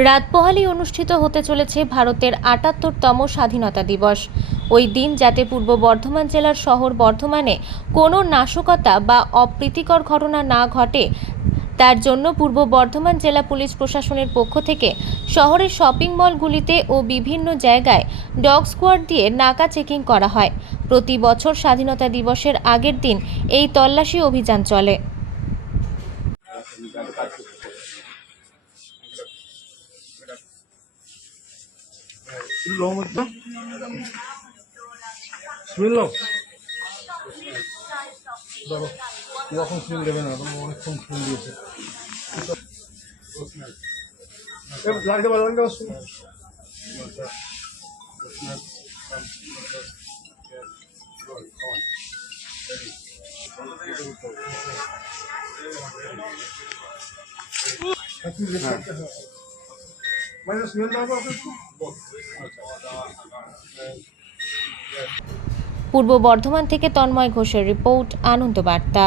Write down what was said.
রাত পোহালেই অনুষ্ঠিত হতে চলেছে ভারতের ৭৮তম স্বাধীনতা দিবস। ওই দিন যাতে পূর্ব বর্ধমান জেলার শহর বর্ধমানে কোনো নাশকতা বা অপ্রীতিকর ঘটনা না ঘটে, তার জন্য পূর্ব বর্ধমান জেলা পুলিশ প্রশাসনের পক্ষ থেকে শহরের শপিং মলগুলিতে ও বিভিন্ন জায়গায় ডগ স্কোয়াড দিয়ে নাকা চেকিং করা হয়। প্রতি বছর স্বাধীনতা দিবসের আগের দিন এই তল্লাশি অভিযান চলে। কখন ফিল দেবে না, অনেকক্ষণ ফিল দিয়েছে। পূর্ব বর্ধমান থেকে তন্ময় ঘোষের রিপোর্ট, আনন্দ বার্তা।